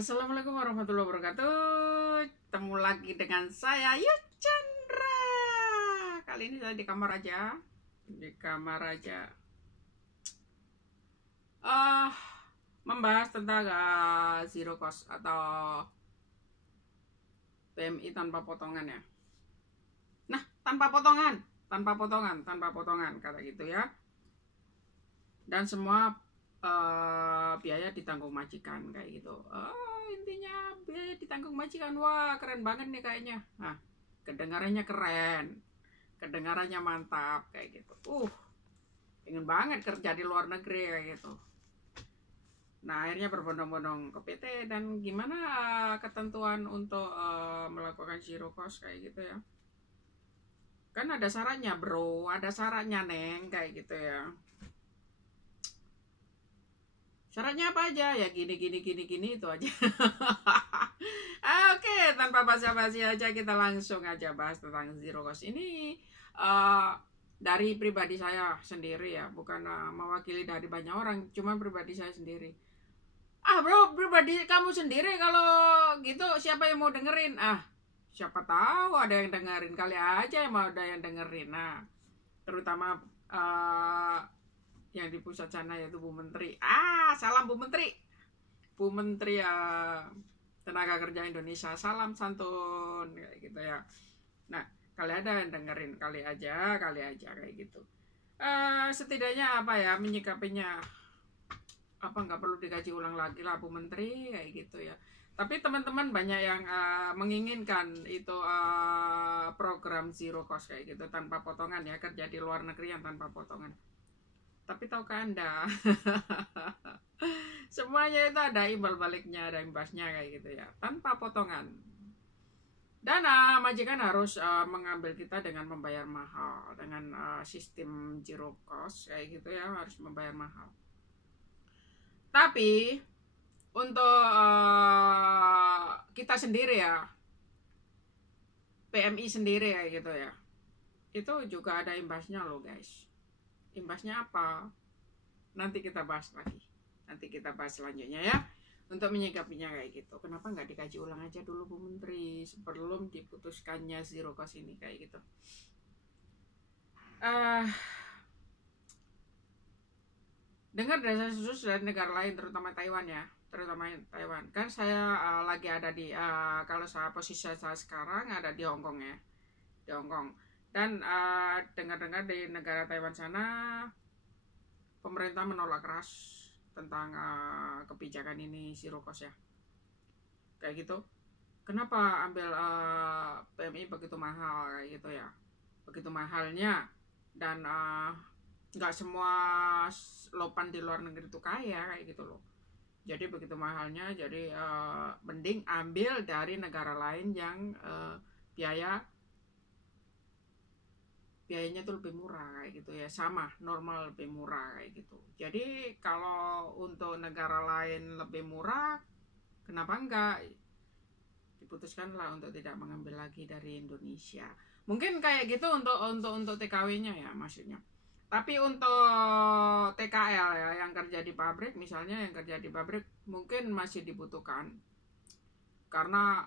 Assalamualaikum warahmatullahi wabarakatuh. Ketemu lagi dengan saya Yus Chandra. Kali ini saya di kamar aja. Ah, membahas tentang zero cost atau PMI tanpa potongan ya. Nah, tanpa potongan kata gitu ya. Dan semua biaya ditanggung majikan kayak gitu. Intinya biaya ditanggung majikan. Wah, keren banget nih kayaknya. Nah, kedengarannya keren, kedengarannya mantap kayak gitu. Pengen banget kerja di luar negeri kayak gitu. Nah, akhirnya berbondong-bondong ke PT. Dan gimana ketentuan untuk melakukan zero cost kayak gitu ya. Kan ada syaratnya bro, ada syaratnya neng kayak gitu ya. Syaratnya apa aja? Ya gini itu aja. Oke, tanpa basa-basi aja kita langsung aja bahas tentang zero cost ini. Dari pribadi saya sendiri ya, bukan mewakili dari banyak orang, cuma pribadi saya sendiri. Bro, pribadi kamu sendiri kalau gitu siapa yang mau dengerin? Siapa tahu ada yang dengerin, kali aja yang mau ada yang dengerin. Nah, terutama yang di pusat sana yaitu Bu Menteri. Salam Bu Menteri. Bu Menteri Tenaga Kerja Indonesia. Salam santun kayak gitu ya. Nah, kali ada yang dengerin, kali aja kayak gitu. Setidaknya apa ya menyikapinya, apa nggak perlu dikaji ulang lagi lah Bu Menteri kayak gitu ya. Tapi teman-teman banyak yang menginginkan itu program zero cost kayak gitu tanpa potongan ya, kerja di luar negeri yang tanpa potongan. Tapi tahukah Anda, semuanya itu ada imbal baliknya, ada imbasnya kayak gitu ya, tanpa potongan. Dan majikan harus mengambil kita dengan membayar mahal, dengan sistem zero cost kayak gitu ya, harus membayar mahal. Tapi untuk kita sendiri ya, PMI sendiri ya gitu ya, itu juga ada imbasnya loh guys. Imbasnya apa? Nanti kita bahas lagi. Nanti kita bahas selanjutnya ya. Untuk menyikapinya kayak gitu. Kenapa nggak dikaji ulang aja dulu Bu Menteri sebelum diputuskannya zero cost ini kayak gitu. Dengar desas-desus dari negara lain, terutama Taiwan ya. Terutama Taiwan. Kan saya lagi ada di kalau saya posisi saya sekarang ada di Hong Kong ya. Di Hong Kong. Dan dengar-dengar di negara Taiwan sana pemerintah menolak keras tentang kebijakan ini zero cost ya. Kayak gitu. Kenapa ambil PMI begitu mahal kayak gitu ya. Begitu mahalnya. Dan gak semua lopan di luar negeri itu kaya kayak gitu loh. Jadi begitu mahalnya. Jadi mending ambil dari negara lain yang biayanya tuh lebih murah kayak gitu ya, sama normal lebih murah kayak gitu. Jadi kalau untuk negara lain lebih murah, kenapa enggak diputuskanlah untuk tidak mengambil lagi dari Indonesia. Mungkin kayak gitu untuk TKW-nya ya maksudnya. Tapi untuk TKL ya, yang kerja di pabrik misalnya, yang kerja di pabrik mungkin masih dibutuhkan, karena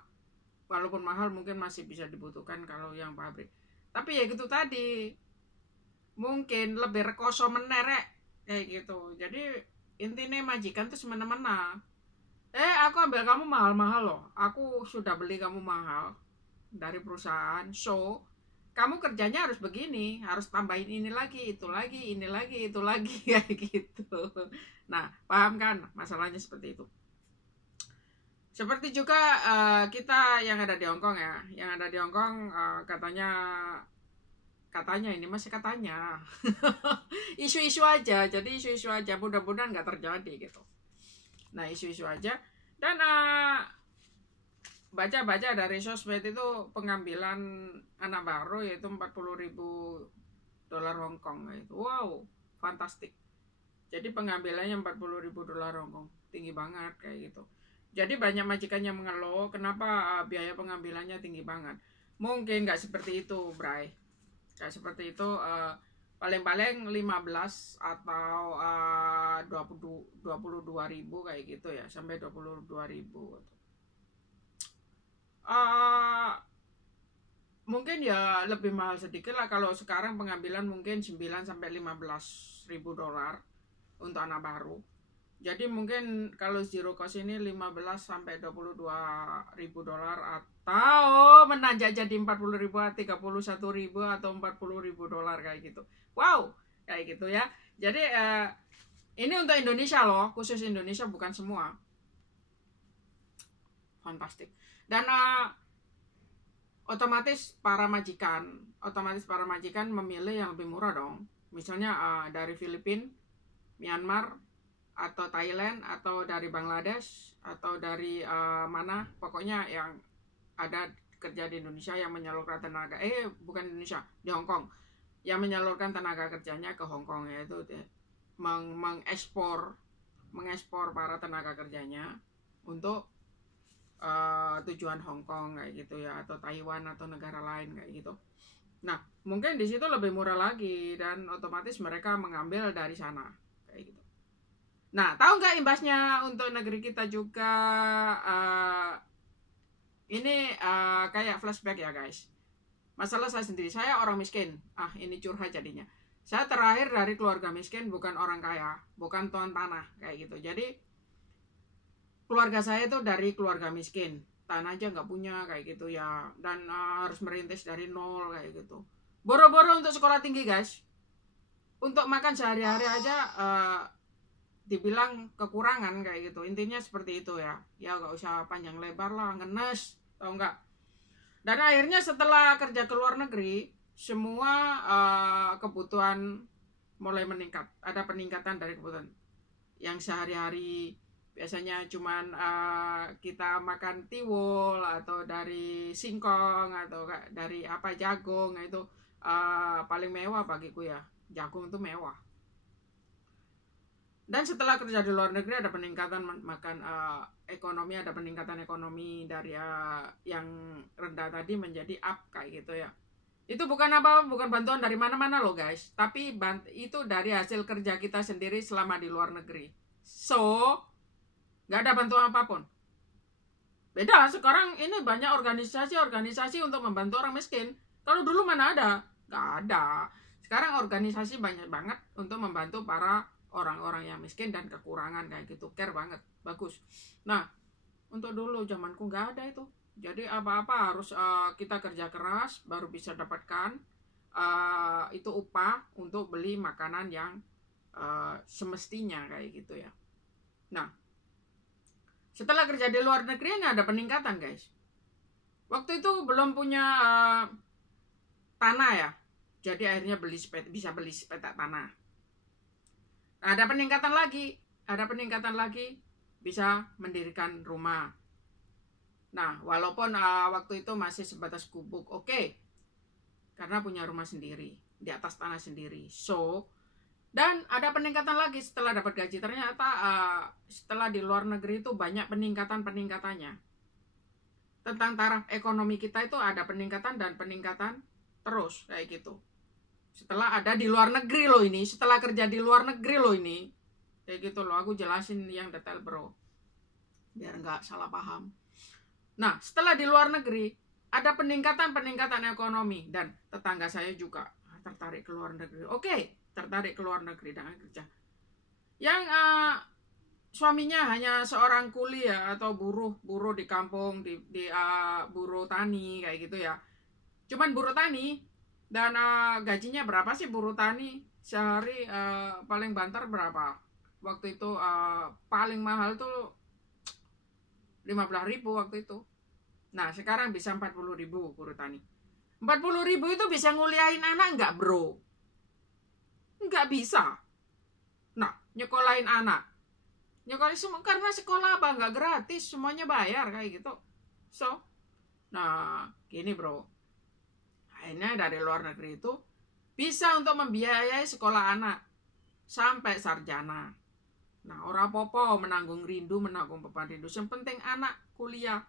walaupun mahal mungkin masih bisa dibutuhkan kalau yang pabrik. Tapi ya gitu tadi, mungkin lebih rekoso menerek kayak gitu. Jadi intinya majikan tuh semena-mena. Aku ambil kamu mahal-mahal loh. Aku sudah beli kamu mahal dari perusahaan. So, kamu kerjanya harus begini, harus tambahin ini lagi, itu lagi, ini lagi, itu lagi kayak gitu. Nah, paham kan masalahnya seperti itu. Seperti juga kita yang ada di Hong Kong ya, yang ada di Hong Kong katanya ini masih katanya isu-isu aja, jadi isu-isu aja, mudah-mudahan nggak terjadi gitu. Nah isu-isu aja. Dan baca-baca dari sosmed itu pengambilan anak baru yaitu 40.000 dolar Hong Kong itu. Wow, fantastik. Jadi pengambilannya 40.000 dolar Hong Kong, tinggi banget kayak gitu. Jadi banyak majikan yang mengeluh kenapa biaya pengambilannya tinggi banget. Mungkin nggak seperti itu, Bray. Nggak seperti itu. paling-paling 15 atau 22.000 kayak gitu ya, sampai 22.000. Mungkin ya lebih mahal sedikit lah. Kalau sekarang pengambilan mungkin 9 sampai 15.000 dolar untuk anak baru. Jadi mungkin kalau zero cost ini 15 sampai 22.000 dolar, atau menanjak jadi 40.000, 31.000 atau 40.000 dolar kayak gitu. Wow, kayak gitu ya. Jadi ini untuk Indonesia loh, khusus Indonesia, bukan semua. Fantastik. Dan otomatis para majikan memilih yang lebih murah dong. Misalnya dari Filipina, Myanmar, atau Thailand, atau dari Bangladesh, atau dari mana, pokoknya yang ada kerja di Indonesia yang menyalurkan tenaga, bukan Indonesia, di Hong Kong, yang menyalurkan tenaga kerjanya ke Hong Kong, yaitu mengekspor para tenaga kerjanya untuk tujuan Hong Kong kayak gitu ya, atau Taiwan atau negara lain kayak gitu. Nah, mungkin di situ lebih murah lagi, dan otomatis mereka mengambil dari sana kayak gitu. Nah, tahu nggak imbasnya untuk negeri kita juga? Ini kayak flashback ya guys. Masalah saya sendiri, saya orang miskin. Ini curhat jadinya. Saya terlahir dari keluarga miskin, bukan orang kaya, bukan tuan tanah kayak gitu. Jadi keluarga saya itu dari keluarga miskin, tanah aja nggak punya kayak gitu ya, dan harus merintis dari nol kayak gitu. Boro-boro untuk sekolah tinggi guys. Untuk makan sehari-hari aja dibilang kekurangan kayak gitu. Intinya seperti itu ya. Ya nggak usah panjang lebar lah, ngenes, tau nggak? Dan akhirnya setelah kerja ke luar negeri, semua kebutuhan mulai meningkat. Ada peningkatan dari kebutuhan yang sehari-hari biasanya cuman kita makan tiwul, atau dari singkong, atau dari jagung, itu paling mewah bagiku ya. Jagung itu mewah. Dan setelah kerja di luar negeri ada peningkatan ekonomi, ada peningkatan ekonomi dari yang rendah tadi menjadi up kayak gitu ya. Itu bukan bantuan dari mana-mana loh guys, tapi itu dari hasil kerja kita sendiri selama di luar negeri. So, nggak ada bantuan apapun. Beda sekarang, ini banyak organisasi untuk membantu orang miskin. Kalau dulu mana ada? Nggak ada. Sekarang organisasi banyak banget untuk membantu para orang-orang yang miskin dan kekurangan kayak gitu. Care banget, bagus. Nah, untuk dulu zamanku nggak ada itu. Jadi apa-apa harus kita kerja keras baru bisa dapatkan itu upah untuk beli makanan yang semestinya kayak gitu ya. Nah, setelah kerja di luar negeri ini ada peningkatan guys. Waktu itu belum punya tanah ya, jadi akhirnya bisa beli sepetak tanah. Ada peningkatan lagi, bisa mendirikan rumah. Nah, walaupun waktu itu masih sebatas gubuk, oke, karena punya rumah sendiri di atas tanah sendiri. So, dan ada peningkatan lagi setelah dapat gaji. Ternyata setelah di luar negeri itu banyak peningkatannya. Tentang taraf ekonomi kita itu ada peningkatan dan peningkatan terus kayak gitu. Setelah ada di luar negeri loh ini, setelah kerja di luar negeri loh ini, kayak gitu loh. Aku jelasin yang detail bro, biar nggak salah paham. Nah, setelah di luar negeri ada peningkatan ekonomi, dan tetangga saya juga tertarik ke luar negeri. Oke, tertarik ke luar negeri dengan kerja. Yang suaminya hanya seorang kuli ya, atau buruh di kampung, di buruh tani kayak gitu ya. Cuman buruh tani. Dan gajinya berapa sih buruh tani? Sehari paling banter berapa? Waktu itu paling mahal tuh 15.000 waktu itu. Nah, sekarang bisa 40.000 buruh tani. 40.000 itu bisa nguliahin anak nggak bro? Nggak bisa. Nah, nyekolahin anak. Nyekolahin semua, karena sekolah apa? Nggak gratis, semuanya bayar kayak gitu. So, nah gini bro. Akhirnya dari luar negeri itu bisa untuk membiayai sekolah anak sampai sarjana. Nah, ora popo menanggung rindu, menanggung beban rindu. Yang penting anak kuliah,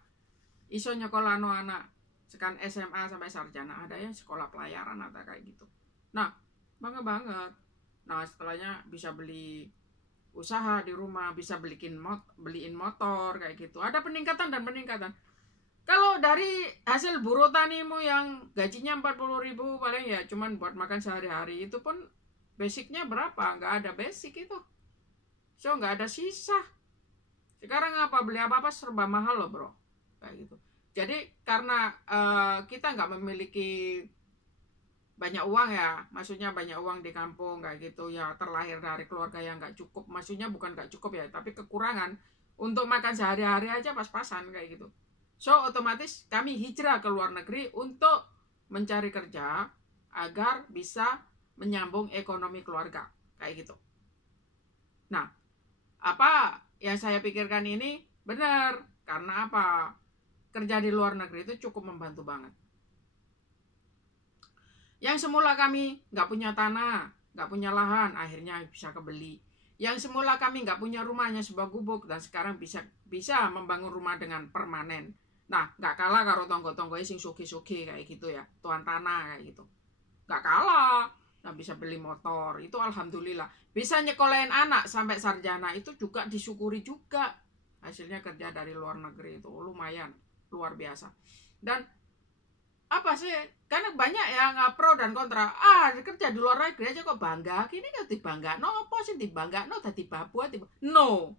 iso nyekolahno anak sekan SMA sampai sarjana. Ada yang sekolah pelayaran atau kayak gitu. Nah, bangga banget. Nah setelahnya bisa beli usaha di rumah, bisa beliin motor kayak gitu. Ada peningkatan dan peningkatan. Kalau dari hasil buruh tanimu yang gajinya 40.000 paling ya cuman buat makan sehari-hari, itu pun basicnya berapa? Nggak ada basic itu. So nggak ada sisa. Sekarang apa beli apa-apa serba mahal loh bro. Kayak gitu. Jadi karena kita nggak memiliki banyak uang ya, maksudnya banyak uang di kampung kayak gitu ya, terlahir dari keluarga yang nggak cukup, maksudnya bukan nggak cukup ya, tapi kekurangan untuk makan sehari-hari aja pas-pasan kayak gitu. So otomatis kami hijrah ke luar negeri untuk mencari kerja agar bisa menyambung ekonomi keluarga kayak gitu. Nah, apa yang saya pikirkan ini benar, karena apa? Kerja di luar negeri itu cukup membantu banget. Yang semula kami nggak punya tanah, nggak punya lahan, akhirnya bisa kebeli. Yang semula kami nggak punya rumahnya sebuah gubuk, dan sekarang bisa membangun rumah dengan permanen. Nah, nggak kalah karo tonggo-tonggo sing suki-suki kayak gitu ya, tuan tanah kayak gitu. Nggak kalah. Nah, bisa beli motor, itu alhamdulillah. Bisa nyekolahin anak sampai sarjana, itu juga disyukuri juga. Hasilnya kerja dari luar negeri itu lumayan, luar biasa. Dan apa sih, karena banyak yang pro dan kontra. Kerja di luar negeri aja kok bangga kini, kan dibangga no apa sih, dibangga no tadi babu no,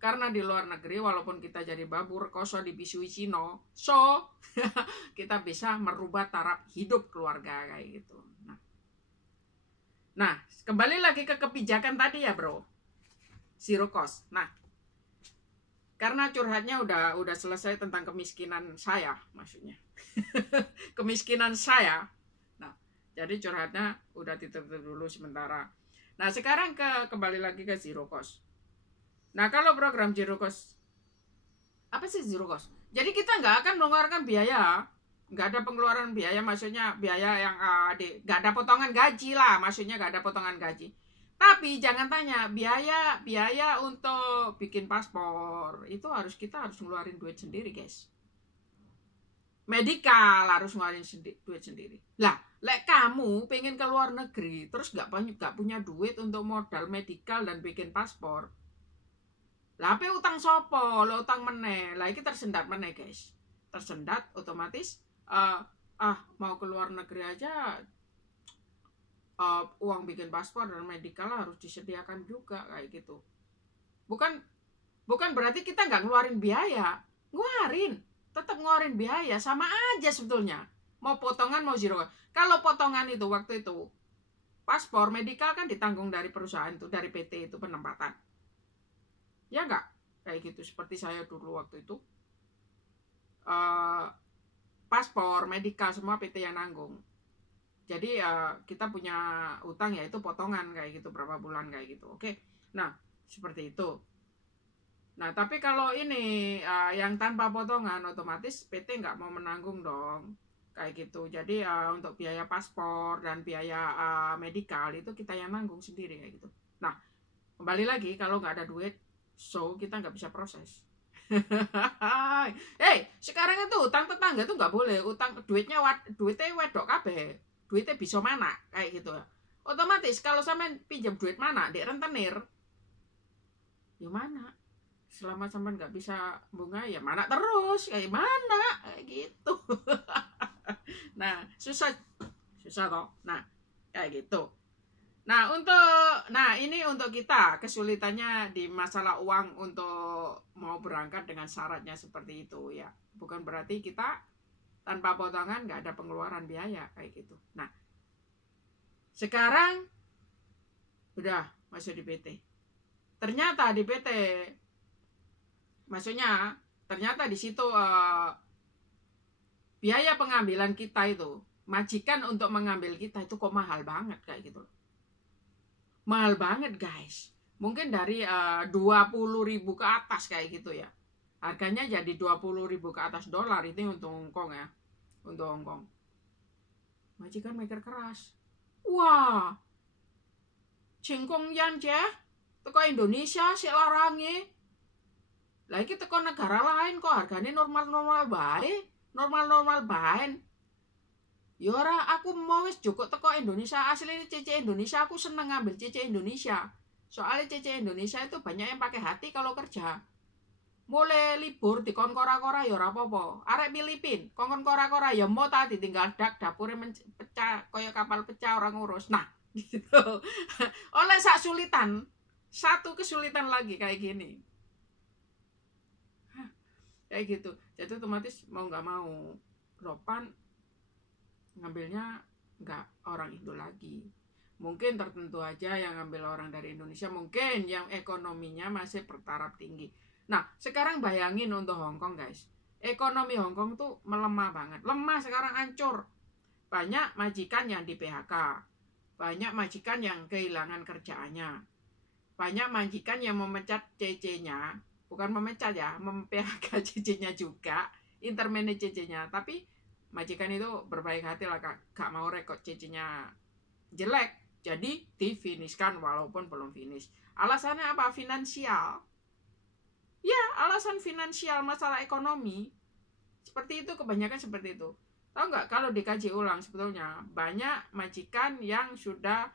karena di luar negeri walaupun kita jadi babu rekoso dibisui Cino, so kita bisa merubah taraf hidup keluarga kayak gitu. Nah kembali lagi ke kebijakan tadi ya bro, zero cost. Nah karena curhatnya udah selesai tentang kemiskinan saya, maksudnya kemiskinan saya. Nah, jadi curhatnya udah ditutup dulu sementara. Nah, sekarang kembali lagi ke zero cost. Nah, kalau program zero cost, apa sih zero cost? Jadi kita nggak akan mengeluarkan biaya, nggak ada pengeluaran biaya, maksudnya biaya yang nggak ada potongan gaji lah, maksudnya nggak ada potongan gaji. Tapi jangan tanya biaya untuk bikin paspor itu kita harus ngeluarin duit sendiri guys. Medikal harus ngeluarin duit sendiri. Lah, kamu pengen ke luar negeri terus nggak punya duit untuk modal medikal dan bikin paspor. Lah apa utang sopo, lo utang meneh. Lah iki tersendat meneh guys. Tersendat otomatis mau ke luar negeri aja. Uang bikin paspor dan medikal harus disediakan juga kayak gitu. Bukan berarti kita nggak ngeluarin biaya, tetap ngeluarin biaya, sama aja sebetulnya. Mau potongan mau zero. Kalau potongan itu waktu itu paspor medikal kan ditanggung dari perusahaan itu, dari PT itu penempatan. Ya nggak? Kayak gitu seperti saya dulu waktu itu. Paspor medikal semua PT yang nanggung. Jadi kita punya utang ya itu potongan kayak gitu, berapa bulan kayak gitu. Oke. Nah, seperti itu. Nah, tapi kalau ini yang tanpa potongan otomatis PT nggak mau menanggung dong. Kayak gitu. Jadi untuk biaya paspor dan biaya medikal itu kita yang nanggung sendiri kayak gitu. Nah, kembali lagi kalau nggak ada duit, so kita nggak bisa proses. Sekarang itu utang tetangga tuh nggak boleh. Duitnya wedok kabeh. Duitnya bisa mana kayak gitu ya. Otomatis kalau sampean pinjam duit mana di rentenir, ya mana, selama sampean nggak bisa bunga ya mana terus, kayak mana kayak gitu. Nah susah toh. Nah kayak gitu. Nah ini untuk kita kesulitannya di masalah uang untuk mau berangkat dengan syaratnya seperti itu ya. Bukan berarti kita tanpa potongan nggak ada pengeluaran biaya kayak gitu. Nah, sekarang udah masuk di PT. Ternyata di PT, maksudnya ternyata di situ biaya pengambilan kita itu, majikan untuk mengambil kita itu kok mahal banget kayak gitu. Mahal banget guys. Mungkin dari 20.000 ke atas kayak gitu ya. Harganya jadi 20.000 ke atas dolar, itu untuk Hongkong ya. Untuk Hongkong. Majikan mikir keras. Wah. Jengkong yan ya. Teko Indonesia sik larange. Lah iki teko negara lain kok harganya normal-normal bae. Normal-normal bae. Ya ora, aku mau wis joko teko Indonesia, asli CC Indonesia, aku seneng ngambil CC Indonesia. Soalnya CC Indonesia itu banyak yang pakai hati kalau kerja. Mulai libur di kon kora-kora ya ora apa-apa. Arek Filipin, kon kora-kora ya mau tadi tinggal dapure pecah koyo kapal pecah orang ngurus. Nah, gitu. Oleh sak sulitan, satu kesulitan lagi kayak gini. Kayak gitu. Jadi otomatis mau nggak mau Lopan ngambilnya nggak orang Indo lagi. Mungkin tertentu aja yang ngambil orang dari Indonesia, mungkin yang ekonominya masih bertaraf tinggi. Nah, sekarang bayangin untuk Hong Kong, guys. Ekonomi Hong Kong tuh melemah banget. Lemah sekarang, hancur. Banyak majikan yang di PHK. Banyak majikan yang kehilangan kerjaannya. Banyak majikan yang memecat CC-nya. Bukan memecat ya, mem-PHK CC-nya juga. Intermanage CC-nya. Tapi majikan itu berbaik hati lah, gak mau rekod CC-nya jelek, jadi difinishkan walaupun belum finish. Alasannya apa? Finansial. Ya, alasan finansial, masalah ekonomi. Seperti itu, kebanyakan seperti itu. Tahu nggak, kalau dikaji ulang sebetulnya banyak majikan yang sudah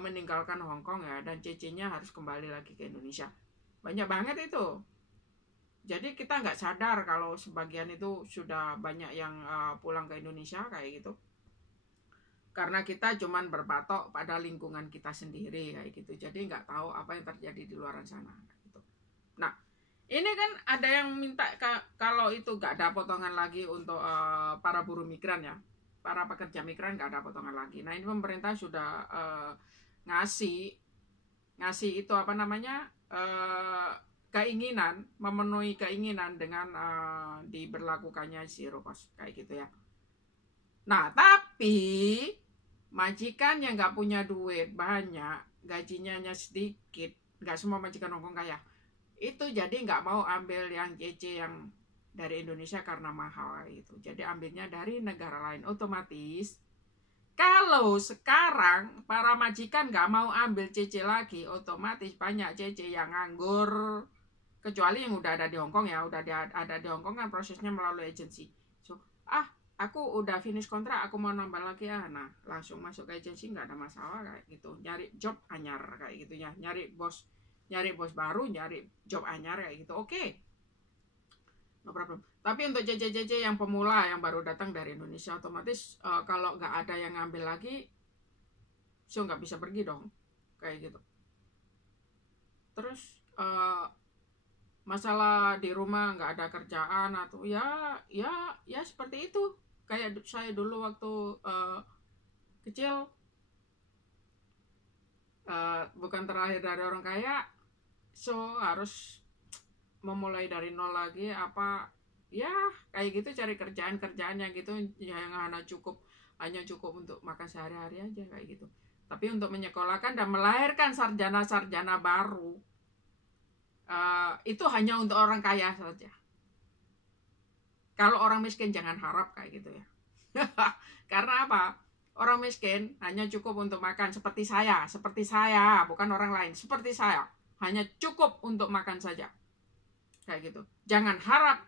meninggalkan Hong Kong ya, dan CC-nya harus kembali lagi ke Indonesia. Banyak banget itu. Jadi kita nggak sadar kalau sebagian itu sudah banyak yang pulang ke Indonesia kayak gitu. Karena kita cuman berpatok pada lingkungan kita sendiri kayak gitu. Jadi nggak tahu apa yang terjadi di luar sana. Gitu. Nah, ini kan ada yang minta kalau itu nggak ada potongan lagi untuk para buruh migran ya. Para pekerja migran nggak ada potongan lagi. Nah, ini pemerintah sudah ngasih itu apa namanya, keinginan, memenuhi keinginan dengan diberlakukannya zero cost kayak gitu ya. Nah, tapi majikan yang nggak punya duit banyak, gajinya sedikit, nggak semua majikan Hongkong kaya, itu jadi nggak mau ambil yang CC yang dari Indonesia karena mahal itu. Jadi ambilnya dari negara lain. Otomatis kalau sekarang para majikan nggak mau ambil CC lagi, otomatis banyak CC yang nganggur. Kecuali yang udah ada di Hongkong ya, udah ada di Hongkong kan prosesnya melalui agensi. So, aku udah finish kontrak, aku mau nambah lagi nah langsung masuk ke agensi, nggak ada masalah kayak gitu. Nyari job anyar kayak gitu ya, nyari bos baru, nyari job anyar kayak gitu. Oke. No problem. Tapi untuk JJ yang pemula yang baru datang dari Indonesia, otomatis kalau nggak ada yang ngambil lagi, so nggak bisa pergi dong kayak gitu. Terus masalah di rumah nggak ada kerjaan atau ya seperti itu. Kayak saya dulu waktu kecil, bukan terlahir dari orang kaya, so harus memulai dari nol lagi. Apa ya kayak gitu, cari kerjaan yang gitu yang hanya cukup untuk makan sehari-hari aja kayak gitu. Tapi untuk menyekolahkan dan melahirkan sarjana baru, itu hanya untuk orang kaya saja. Kalau orang miskin jangan harap kayak gitu ya. Karena apa? Orang miskin hanya cukup untuk makan, seperti saya, bukan orang lain, seperti saya, hanya cukup untuk makan saja. Kayak gitu. Jangan harap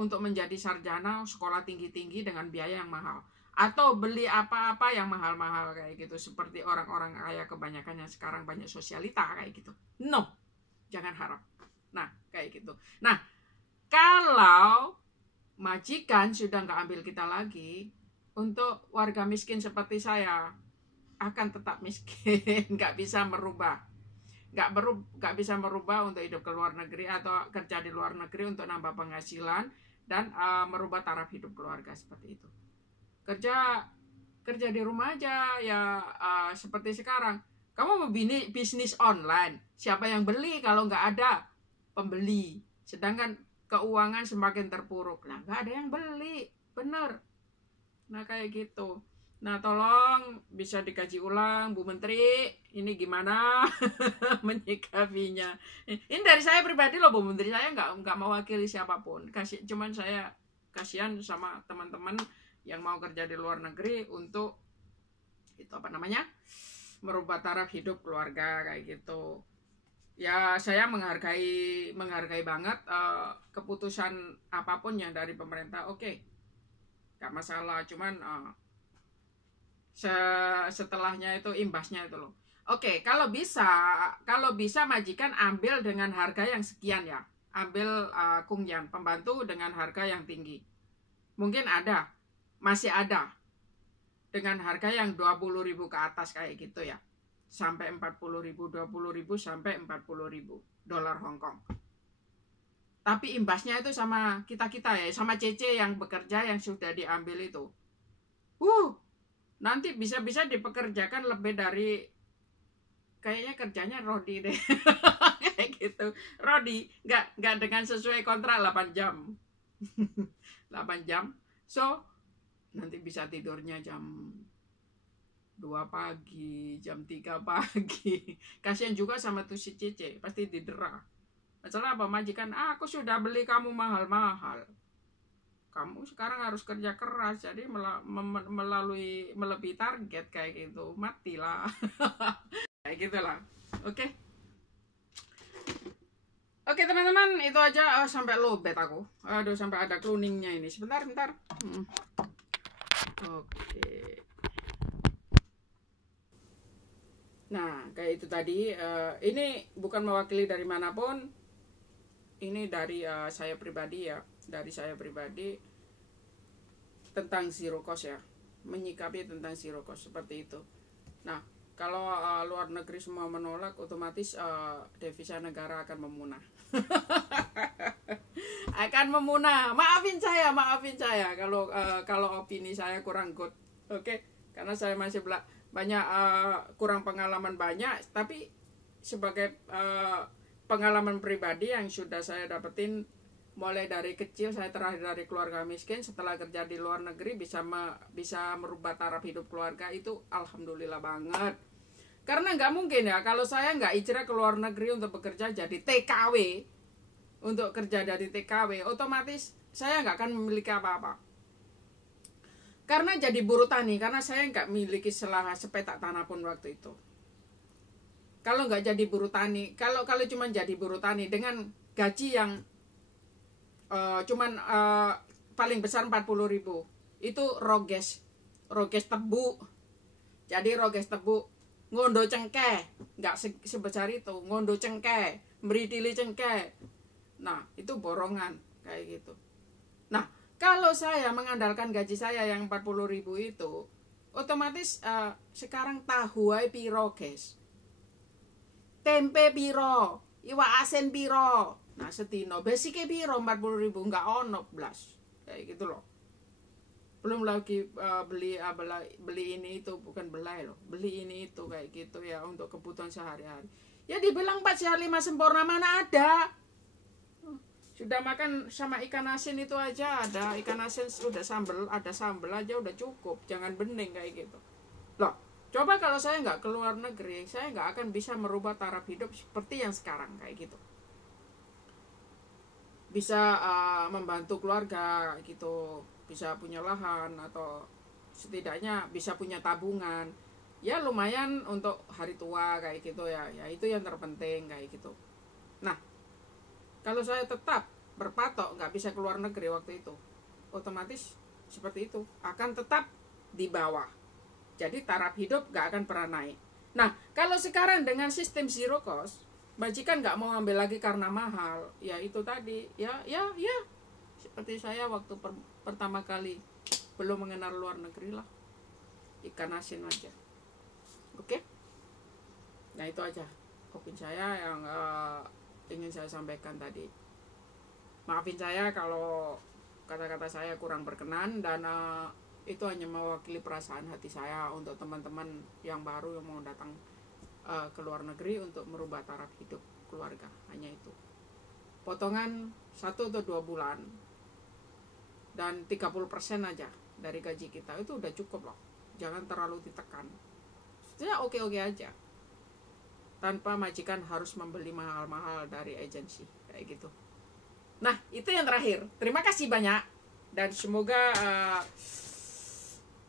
untuk menjadi sarjana sekolah tinggi-tinggi dengan biaya yang mahal, atau beli apa-apa yang mahal-mahal kayak gitu, seperti orang-orang kaya kebanyakan yang sekarang banyak sosialita kayak gitu. No, jangan harap. Nah, kayak gitu. Nah, kalau majikan sudah nggak ambil kita lagi, untuk warga miskin seperti saya akan tetap miskin, nggak bisa merubah. Nggak bisa merubah untuk hidup ke luar negeri atau kerja di luar negeri untuk nambah penghasilan dan merubah taraf hidup keluarga seperti itu. Kerja di rumah aja ya, seperti sekarang. Kamu mau bisnis online, siapa yang beli kalau nggak ada pembeli? Sedangkan keuangan semakin terpuruk, nah nggak ada yang beli, bener. Nah kayak gitu. Nah tolong bisa dikaji ulang Bu Menteri, ini gimana menyikapinya. Ini dari saya pribadi loh Bu Menteri, saya nggak mewakili siapapun. Cuman saya kasihan sama teman-teman yang mau kerja di luar negeri untuk itu apa namanya, merubah taraf hidup keluarga kayak gitu. Ya saya menghargai banget keputusan apapun yang dari pemerintah. Oke. nggak masalah. Cuman setelahnya itu imbasnya itu loh. Oke, kalau bisa majikan ambil dengan harga yang sekian ya. Ambil Kungyan pembantu dengan harga yang tinggi. Mungkin masih ada dengan harga yang 20.000 ke atas kayak gitu ya. Sampai 40.000, 20.000 sampai 40.000 dolar Hong Kong. Tapi imbasnya itu sama kita-kita ya, sama CC yang bekerja yang sudah diambil itu. Nanti bisa-bisa dipekerjakan lebih dari, kayaknya kerjanya Rodi deh. Kayak gitu. Rodi nggak dengan sesuai kontrak 8 jam. 8 jam. So, nanti bisa tidurnya jam 2 pagi, jam 3 pagi. Kasihan juga sama tuh si Cece, pasti didera. Masalah apa majikan? Aku sudah beli kamu mahal-mahal. Kamu sekarang harus kerja keras, jadi melebihi target kayak gitu, matilah. Kayak gitulah. Oke. Oke teman-teman, itu aja. Sampai lobet aku. Aduh, sampai ada cloningnya ini. Sebentar. Oke. Nah, kayak itu tadi. Ini bukan mewakili dari manapun. Ini dari saya pribadi ya. Dari saya pribadi tentang zero cost ya. Menyikapi tentang zero cost seperti itu. Nah, kalau luar negeri semua menolak, otomatis devisa negara akan memunah. Akan memunah. Maafin saya kalau opini saya kurang good. Oke? Karena saya masih banyak kurang pengalaman banyak, tapi sebagai pengalaman pribadi yang sudah saya dapetin mulai dari kecil, saya terakhir dari keluarga miskin, setelah kerja di luar negeri bisa merubah taraf hidup keluarga, itu alhamdulillah banget. Karena nggak mungkin ya kalau saya nggak hijrah ke luar negeri untuk bekerja jadi TKW, untuk kerja dari TKW, otomatis saya nggak akan memiliki apa-apa. Karena jadi buruh tani, karena saya nggak memiliki sepetak tanah pun waktu itu. Kalau nggak jadi buruh tani, kalau cuma jadi buruh tani dengan gaji yang paling besar 40.000, itu roges tebu. Jadi roges tebu, ngondo cengkeh, nggak sebesar itu, ngondo cengkeh, meritili cengkeh. Nah, itu borongan kayak gitu. Nah, kalau saya mengandalkan gaji saya yang 40.000 itu, otomatis sekarang tahu ay piro, guys. Tempe piro, iwak asin piro. Nah, setino basicnya piro 40.000, enggak ono blas. Kayak gitu loh. Belum lagi beli ini itu, bukan belai loh. Beli ini itu kayak gitu ya untuk kebutuhan sehari-hari. Ya dibilang 4 sehat 5 sempurna, mana ada. Sudah makan sama ikan asin itu aja, ada ikan asin sudah ada sambal aja udah cukup, jangan bening kayak gitu. Loh, coba kalau saya nggak keluar negeri, saya nggak akan bisa merubah taraf hidup seperti yang sekarang kayak gitu. Bisa membantu keluarga gitu, bisa punya lahan atau setidaknya bisa punya tabungan. Ya lumayan untuk hari tua kayak gitu ya. Ya itu yang terpenting kayak gitu. Nah, kalau saya tetap berpatok nggak bisa keluar negeri waktu itu, otomatis seperti itu akan tetap di bawah. Jadi taraf hidup nggak akan pernah naik. Nah, kalau sekarang dengan sistem zero cost, majikan nggak mau ambil lagi karena mahal. Ya itu tadi, ya. Seperti saya waktu pertama kali belum mengenal luar negeri lah, ikan asin aja. Oke? Nah itu aja opini saya yang ingin saya sampaikan tadi. Maafin saya kalau kata-kata saya kurang berkenan, dan itu hanya mewakili perasaan hati saya untuk teman-teman yang baru yang mau datang ke luar negeri untuk merubah taraf hidup keluarga. Hanya itu. Potongan 1 atau 2 bulan dan 30% aja dari gaji kita itu udah cukup loh. Jangan terlalu ditekan. Ya oke-oke aja. Tanpa majikan harus membeli mahal-mahal dari agensi kayak gitu. Nah, itu yang terakhir. Terima kasih banyak, dan semoga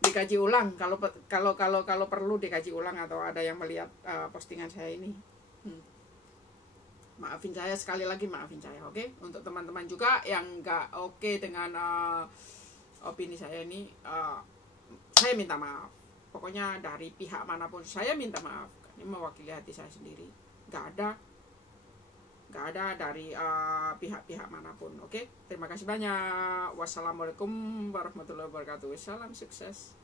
dikaji ulang kalau perlu dikaji ulang atau ada yang melihat postingan saya ini. Maafin saya sekali lagi, maafin saya, oke? Untuk teman-teman juga yang nggak oke dengan opini saya ini, saya minta maaf. Pokoknya dari pihak manapun saya minta maaf. Ini mewakili hati saya sendiri. Nggak ada dari pihak-pihak manapun. Oke, terima kasih banyak. Wassalamualaikum warahmatullahi wabarakatuh. Salam sukses.